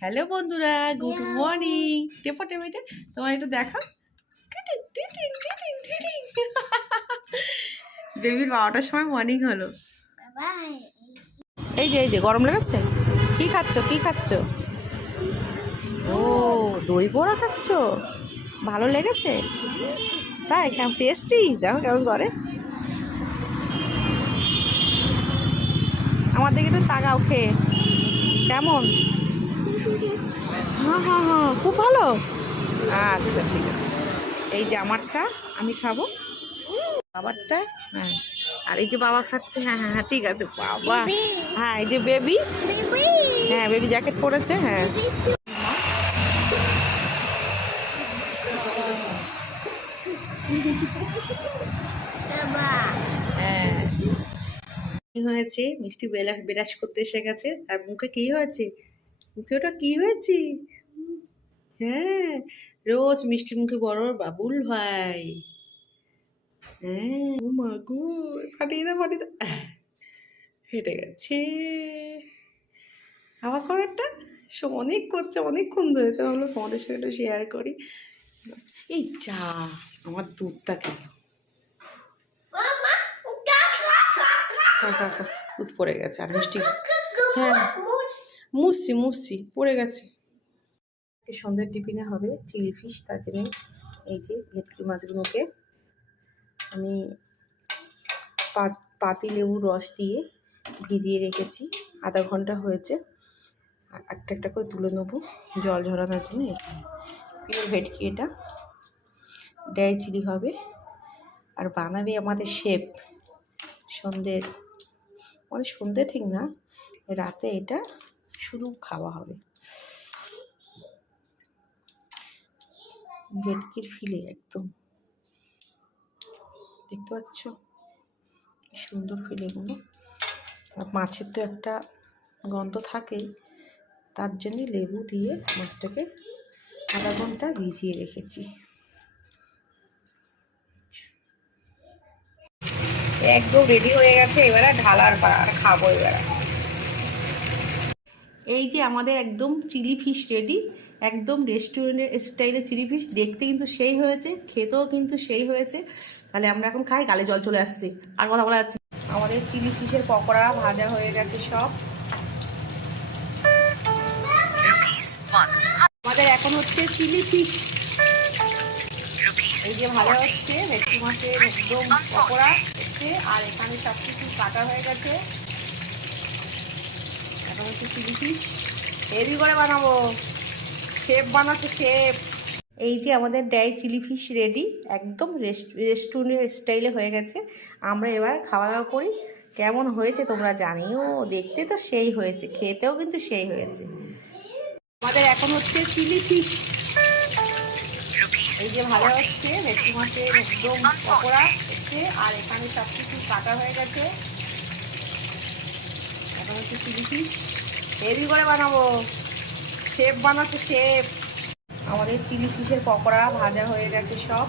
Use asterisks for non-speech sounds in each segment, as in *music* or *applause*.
Hello বন্ধুরা good morning. টেপো টেপো এটা তোমার একটু দেখা বেবির বারোটার সময় মর্নিং হলো। এই যে এই যে গরম লেগেছে? কি খাচ্ছ? কি খাচ্ছ? ও দই বড়া খাচ্ছ? ভালো লেগেছে? তাই কেমন টেস্টি দেখো কেমন করে। আমার দিকে একটু তাকাও খেয়ে। কেমন? হ্যাঁ হ্যাঁ হ্যাঁ খুব ভালো। আচ্ছা ঠিক আছে। এই যে আমারটা আমি খাব। বাবারটা? হ্যাঁ। আর এই যে বাবা খাচ্ছে হ্যাঁ হ্যাঁ হ্যাঁ ঠিক আছে বাবা। হ্যাঁ এই যে বেবি হ্যাঁ বেবি জ্যাকেট পরেছে হ্যাঁ হ্যাঁ *laughs* কি হয়েছে? মিষ্টি বেলা বেরাস করতে এসে গেছে। আর মুখে কি হয়েছে? মুখে ওটা কি হয়েছে? হ্যাঁ রোজ মিষ্টির মুখে বড় বাবুল ভাই। হ্যাঁ মা গো, ফাটিয়ে দাও ফাটিয়ে দাও। ফেটে গেছে। আবার করারটা সব অনেক করছে, অনেকক্ষণ ধরে। তো হলো তোমাদের সঙ্গে একটু শেয়ার করি। এই যা আমার দুধটা গেল দুধ পড়ে গেছে আর মিষ্টি। হ্যাঁ। মুসছি মুসছি পড়ে গেছে। সন্ধ্যার টিফিনে হবে চিলি ফিশ তার জন্য এই যে ভেটকি মাছগুলোকে আমি পাতি লেবুর রস দিয়ে ভিজিয়ে রেখেছি। আধা ঘণ্টা হয়েছে। আর একটা একটা করে তুলে নেব জল ঝরানোর জন্য। পিওর ভেটকি এটা। ড্রাই চিলি হবে। আর বানাবে আমাদের শেপ সন্ধ্যের মানে সন্ধ্যে ঠিক না, রাতে এটা শুরু খাওয়া হবে। ভেটকির ফিলে একদম। দেখতে পাচ্ছ? সুন্দর ফিলেগুলো। আর মাছের তো একটা গন্ধ থাকেই, তার জন্যে লেবু দিয়ে মাছটাকে আধা ঘণ্টা ভিজিয়ে রেখেছি। একদম রেডি হয়ে গেছে এবারে ঢালার পাড়া আর খাব এবারে। এই যে আমাদের একদম চিলি ফিশ রেডি একদম রেস্টুরেন্টের স্টাইলে চিলি ফিশ দেখতে কিন্তু সেই হয়েছে খেতেও কিন্তু সেই হয়েছে। তাহলে আমরা এখন খাই গালে জল চলে আসছে। আর কথা বলা যাচ্ছে আমাদের চিলি ফিশের পকোড়া ভাজা হয়ে গেছে সব। আমাদের এখন হচ্ছে চিলি ফিশ এই যে ভালো হচ্ছে ভেটকি মাছের একদম পকোড়া। হচ্ছে আর এখানে সব কিছু কাটা হয়ে গেছে। এখন হচ্ছে চিলি ফিশ হেভি করে বানাবো। শেপ বানাচ্ছে শেপ এই যে আমাদের ড্রাই চিলি ফিশ রেডি একদম রেস্টুরেন্টের স্টাইলে হয়ে গেছে। আমরা এবার খাওয়া দাওয়া করি। কেমন হয়েছে তোমরা জানিও। দেখতে তো সেই হয়েছে, খেতেও কিন্তু সেই হয়েছে। আমাদের এখন হচ্ছে চিলি ফিশ এই যে ভালো হচ্ছে ভেটকি মাছের একদম পকোড়া হচ্ছে আর এখানে সব কিছু কাটা হয়ে গেছে। এখন হচ্ছে চিলি ফিশ হেভি করে বানাবো। শেপ বানাচ্ছে শেপ আমাদের চিলি ফিশের পকোড়া ভাজা হয়ে গেছে সব।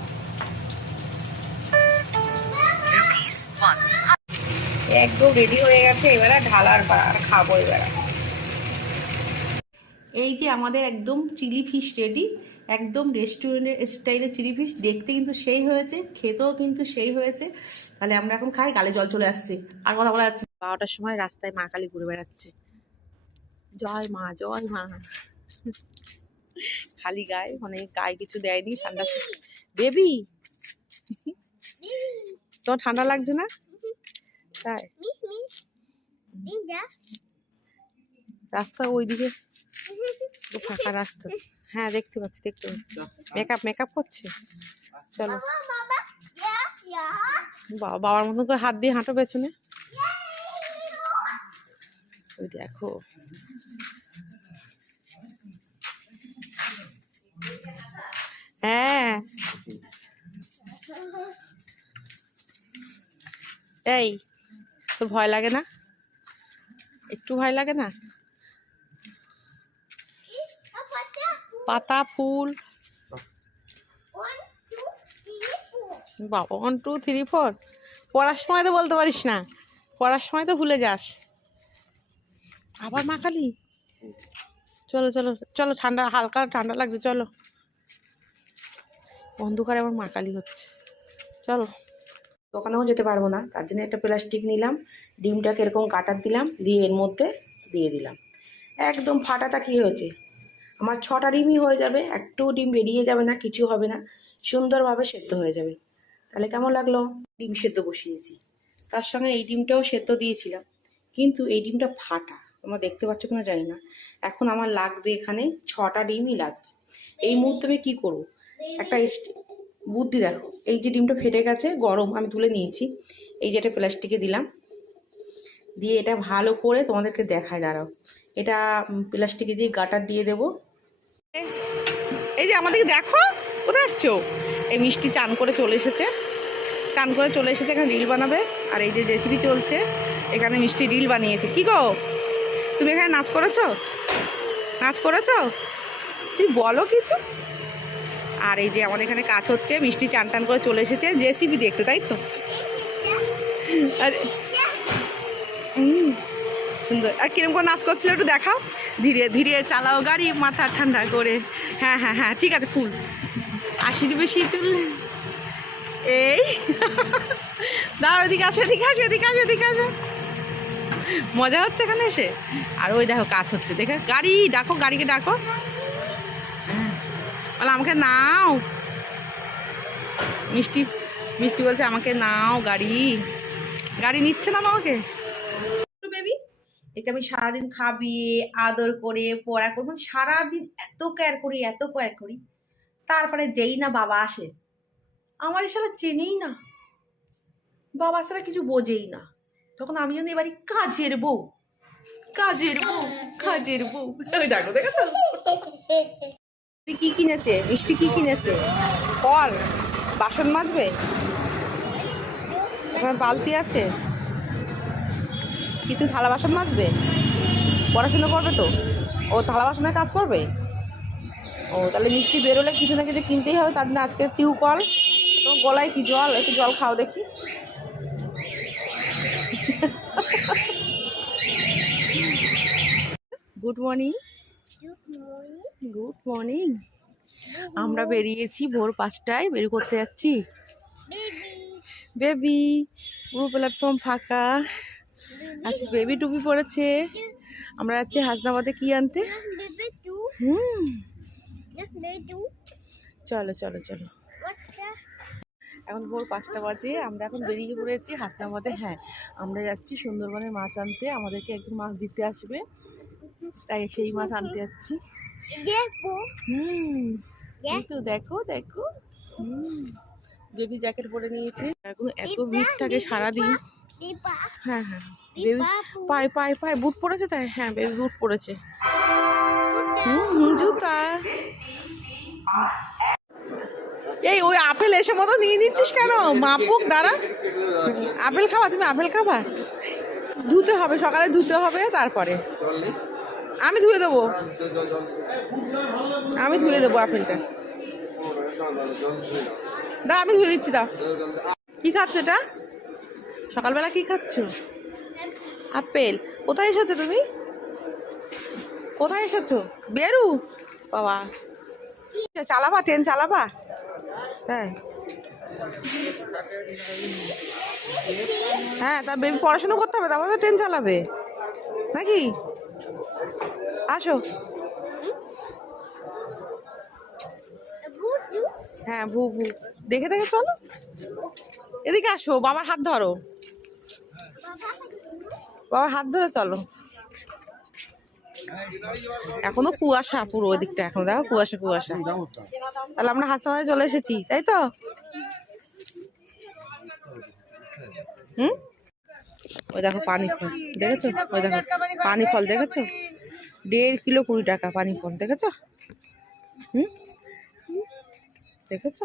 একদম রেডি হয়ে গেছে এবারে ঢালার আর খাব এবারে। এই যে আমাদের একদম চিলি ফিশ রেডি একদম রেস্টুরেন্টের স্টাইলে চিলি ফিশ দেখতে কিন্তু সেই হয়েছে, খেতেও কিন্তু সেই হয়েছে। তাহলে আমরা এখন খাই, গালে জল চলে আসছে। আর কথা বলা যাচ্ছে বারোটার সময় রাস্তায় মা কালী ঘুরে বেড়াচ্ছে। জয় মা জয় মা। খালি গায়ে মানে গায়ে কিছু দেয়নি, ঠান্ডা বেবি! তোমার ঠান্ডা লাগছে না? তাই। রাস্তা ওইদিকে। ফাঁকা রাস্তা। হ্যাঁ দেখতে পাচ্ছি দেখতে পাচ্ছি। মেকআপ মেকআপ করছে? চলো। বাবা বাবার মতন করে হাত দিয়ে হাঁটো পেছনে। ওই দেখো। হ্যাঁ। এই তো ভয় লাগে না? একটু ভয় লাগে না? পাতা, ফুল। বাবা ওয়ান টু থ্রি ফোর পড়ার সময় তো বলতে পারিস না। পড়ার সময় তো ভুলে যাস। আবার মা কালী চলো চলো চলো, ঠান্ডা, হালকা ঠান্ডা লাগছে, চলো। অন্ধকারে আমার মা কালী হচ্ছে। চলো। দোকানেও যেতে পারব না। তার জন্য একটা প্লাস্টিক নিলাম, ডিমটাকে এরকম কাটার দিলাম, দিয়ে এর মধ্যে দিয়ে দিলাম। একদম ফাটাটা কী হয়েছে? আমার ছটা ডিমই হয়ে যাবে, একটু ডিম বেরিয়ে যাবে না, কিছু হবে না, সুন্দরভাবে সেদ্ধ হয়ে যাবে। তাহলে কেমন লাগল? ডিম সেদ্ধ বসিয়েছি। তার সঙ্গে এই ডিমটাও সেদ্ধ দিয়েছিলাম, কিন্তু এই ডিমটা ফাটা, তোমরা দেখতে পাচ্ছ কিনা জানি না। এখন আমার লাগবে এখানে ছটা ডিমই লাগবে। এই মুহূর্তে আমি কী করব? একটা বুদ্ধি দেখো, এই যে ডিমটা ফেটে গেছে, গরম, আমি তুলে নিয়েছি। এই যে একটা প্লাস্টিকে দিলাম। দিয়ে এটা ভালো করে তোমাদেরকে দেখায়, দাঁড়াও। এটা প্লাস্টিকে দিয়ে গাটার দিয়ে দেবো। এই যে আমাদেরকে দেখো, কোথায় যাচ্ছ? এই মিষ্টি চান করে চলে এসেছে। চান করে চলে এসেছে, এখানে রিল বানাবে। আর এই যে জেসিবি চলছে, এখানে মিষ্টি রিল বানিয়েছে। কি গো? তুমি এখানে নাচ করেছ? নাচ করেছ? তুমি বলো কিছু? আর এই যে আমাদের এখানে কাজ হচ্ছে, মিষ্টি চান টান করে চলে এসেছে জেসিবি দেখতে, তাই তো? আর সুন্দর। আর কিরম করে নাচ করছিল একটু দেখাও। ধীরে ধীরে চালাও গাড়ি, মাথা ঠান্ডা করে। হ্যাঁ হ্যাঁ হ্যাঁ ঠিক আছে, ফুল। আশি বেশি তুল। এই। দাঁড়াও এদিকে আসো এদিকে আসো এদিকে আসো এদিকে আসো। মজা হচ্ছে এখানে এসে। আর ওই দেখো, কাজ হচ্ছে। দেখে, গাড়ি, ডাকো, গাড়িকে ডাকো। বলে, আমাকে নাও। মিষ্টি মিষ্টি বলছে, আমাকে নাও গাড়ি। গাড়ি নিচ্ছে না আমাকে একে আমি সারাদিন খাবিয়ে, আদর করে, পড়া করব সারাদিন এত কেয়ার করি, এত কেয়ার করি। তারপরে যেই না বাবা আসে, আমার এসব চেনেই না। বাবা ছাড়া কিছু বোঝেই না। তখন আমি যদি এবারই কাজের বউ। কাজের বউ কাজের বউ। দেখো দেখো কি কিনেছে? মিষ্টি কি কিনেছে? ফল বাসন মাজবে? ওখানে বালতি আছে? কি তুমি থালা বাসন মাজবে? পড়াশুনো করবে তো? ও থালা বাসনের কাজ করবে? ও তাহলে মিষ্টি বেরোলে কিছু না কিছু কিনতেই হবে তার জন্য আজকে টিউ কল তোমার গলায় কি জল? একটু জল খাও দেখি। গুড মর্নিং গুড মর্নিং আমরা বেরিয়েছি ভোর পাঁচটায় বেরিয়ে করতে যাচ্ছি? বেবি পুরো প্ল্যাটফর্ম ফাঁকা। আচ্ছা বেবি টুপি পড়েছে আমরা যাচ্ছি হাসনাবাদে কি আনতে? হুম। চলো চলো চলো। এখন ভোর পাঁচটা বাজে আমরা এখন বেরিয়ে পড়েছি হাসনাবাদে। হ্যাঁ আমরা যাচ্ছি সুন্দরবনের মাছ আনতে। আমাদেরকে একজন মাছ দিতে আসবে। তাই সেই মাছ আনতে যাচ্ছি। হুম। তো দেখো দেখো। হুম। বেবি জ্যাকেট পরে নিয়েছে। এখন এত ভিড় থাকে সারাদিন। হ্যাঁ হ্যাঁ। বেবি পায়ে পায়ে পায়ে বুট পরেছে তাই? হ্যাঁ বেবি বুট হুম, জুতা এই ওই আপেল এসে মতো নিয়ে নিচ্ছিস কেন? মাপুক দাঁড়া। আপেল খাবা তুমি আপেল খাবা? ধুতে হবে সকালে ধুতে হবে তারপরে। আমি ধুয়ে দেবো। আমি ধুয়ে দেবো আপেলটা। দা আমি ধুয়ে দিচ্ছি দা কি খাচ্ছ এটা? সকালবেলা কি খাচ্ছ? আপেল। কোথায় এসেছ তুমি? কোথায় এসেছ? বেরু। বাবা। চালাবা, ট্রেন চালাবা? তাই হ্যাঁ তা বেবি পড়াশোনা করতে হবে, তারপর তো ট্রেন চালাবে। নাকি? আসো। হ্যাঁ ভু ভু। দেখে দেখে চলো। এদিকে আসো, বাবার হাত ধরো। বাবার হাত ধরে চলো। এখনও কুয়াশা পুরো ওই দিকটা এখনও, দেখো কুয়াশা কুয়াশা। তাহলে আমরা হাসপাতালে চলে এসেছি, তাই তো? হুম? ওই দেখো পানি ফল, দেখেছ? ওই দেখো পানি ফল, দেখেছ? দেড় কিলো কুড়ি টাকা পানি ফল, দেখেছ? হুম? দেখেছ?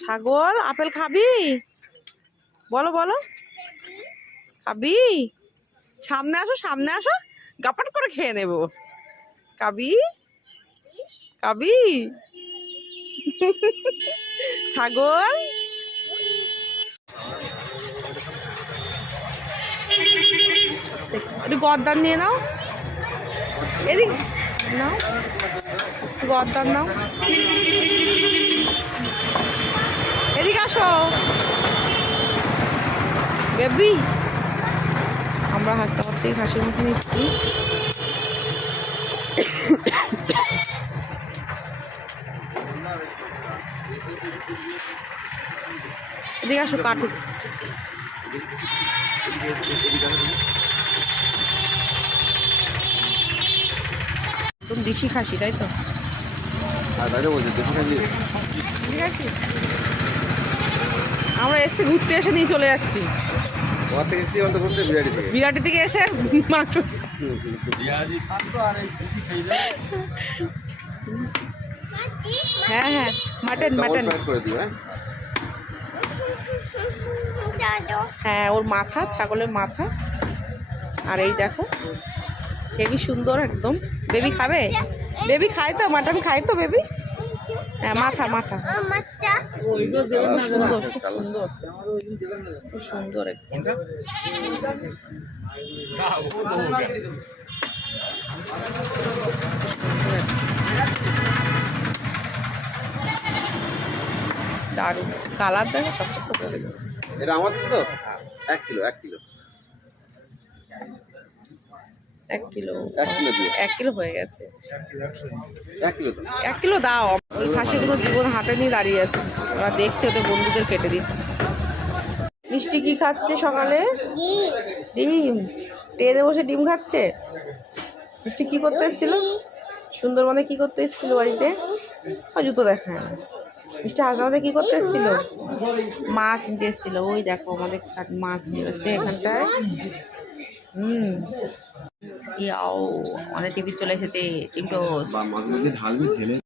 ছাগল আপেল খাবি? বলো বলো। খাবি? সামনে আসো সামনে আসো। গাপাট করে খেয়ে নেব। কাবি কাবি ছাগল একটু গদ্দান নিয়ে নাও। এদিক নাও। গদ্দান নাও এদিকে আসো। বেবি, আমরা হাসপাতাল থেকে হাসির মুখে নিচ্ছি। এদিকে আসো, কাটু। তুমি দিশি খাসি, তাই তো? আর বলছি ঠিক আছে আমরা এসে ঘুরতে এসে নিয়ে চলে যাচ্ছি তোমার থেকে এসেছি অন্ত করতে বিরাটি থেকে। বিরাটি থেকে এসে মাংস হ্যাঁ হ্যাঁ মাটন মাটন। হ্যাঁ? হ্যাঁ ওর মাথা ছাগলের মাথা। আর এই দেখো হেবি সুন্দর একদম। বেবি খাবে? বেবি খায় তো মাটন খায় তো বেবি? হ্যাঁ মাথা মাথা। সুন্দর খুব সুন্দর খুব সুন্দর। দারুণ। কালার দেখো এটা আমার তো? এক কিলো এক কিলো। এক কিলো। এক কিলো এক কিলো হয়ে গেছে। এক কিলো দাও। ওই খাসিগুলো জীবন হাতে নিয়ে দাঁড়িয়ে আছে। ওরা দেখছে ওদের বন্ধুদের কেটে দিন। মিষ্টি কি খাচ্ছে সকালে? ডিম। টেনে বসে ডিম খাচ্ছে? মিষ্টি কি করতে এসেছিল? সুন্দরবনে কি করতে এসেছিল বাড়িতে? জুতো দেখা মিষ্টি হাসপাতালে কি করতে এসেছিল? মাছ নিতে এসেছিল। ওই দেখো আমাদের মাছ নিয়ে হচ্ছে এখানটায়। হুম। ইয়াও আমাদের টিভি চলে এসেছে টিমটো